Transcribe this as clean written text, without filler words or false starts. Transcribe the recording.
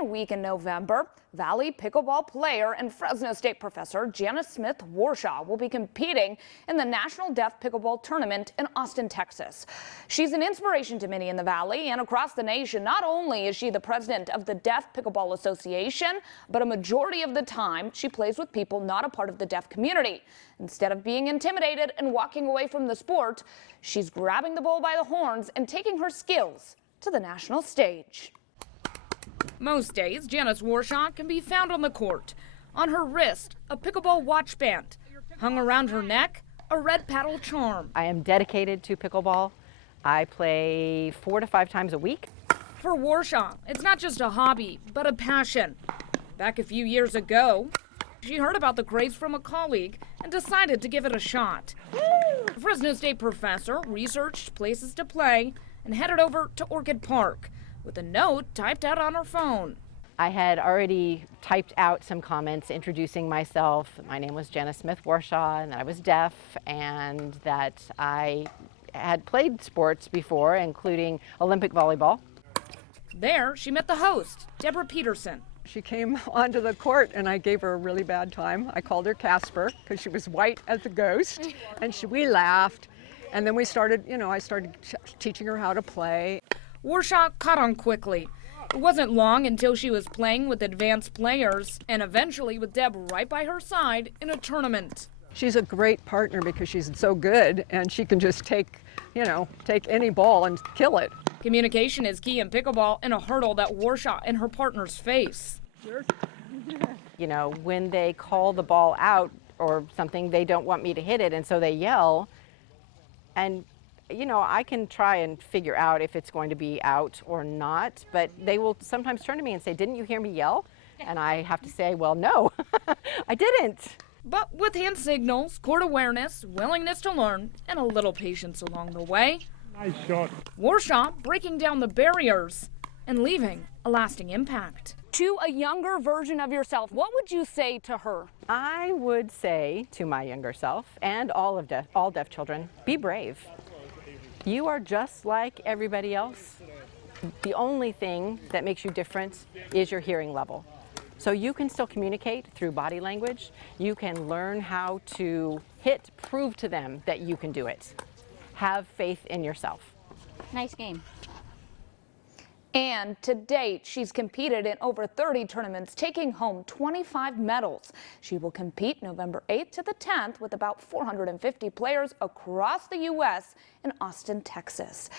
second week in November, Valley pickleball player and Fresno State professor Janice Smith-Warshaw will be competing in the National Deaf Pickleball Tournament in Austin, Texas. She's an inspiration to many in the Valley and across the nation. Not only is she the president of the Deaf Pickleball Association, but a majority of the time she plays with people not a part of the deaf community. Instead of being intimidated and walking away from the sport, she's grabbing the bull by the horns and taking her skills to the national stage. Most days, Janice Warshaw can be found on the court. On her wrist, a pickleball watch band. Hung around her neck, a red paddle charm. I am dedicated to pickleball. I play 4 to 5 times a week. For Warshaw, it's not just a hobby, but a passion. Back a few years ago, she heard about the craze from a colleague and decided to give it a shot. The Fresno State professor researched places to play and headed over to Orchid Park with a note typed out on her phone. I had already typed out some comments introducing myself. My name was Janice Smith-Warshaw, and that I was deaf, and that I had played sports before, including Olympic volleyball. There, she met the host, Deborah Peterson. She came onto the court and I gave her a really bad time. I called her Casper because she was white as a ghost, and we laughed. And then we started, I started teaching her how to play. Warshaw caught on quickly. It wasn't long until she was playing with advanced players and eventually with Deb right by her side in a tournament. She's a great partner because she's so good and she can just take any ball and kill it. Communication is key in pickleball and a hurdle that Warshaw and her partners face. When they call the ball out or something, they don't want me to hit it, and so they yell. And I can try and figure out if it's going to be out or not, but they will sometimes turn to me and say, "Didn't you hear me yell?" And I have to say, well, no, I didn't. But with hand signals, court awareness, willingness to learn, and a little patience along the way, nice shot. Warshaw breaking down the barriers and leaving a lasting impact. To a younger version of yourself, what would you say to her? I would say to my younger self and all deaf children, be brave. You are just like everybody else. The only thing that makes you different is your hearing level. So you can still communicate through body language. You can learn how to prove to them that you can do it. Have faith in yourself. Nice game. And to date, she's competed in over 30 tournaments, taking home 25 medals. She will compete November 8th to the 10th with about 450 players across the U.S. in Austin, Texas.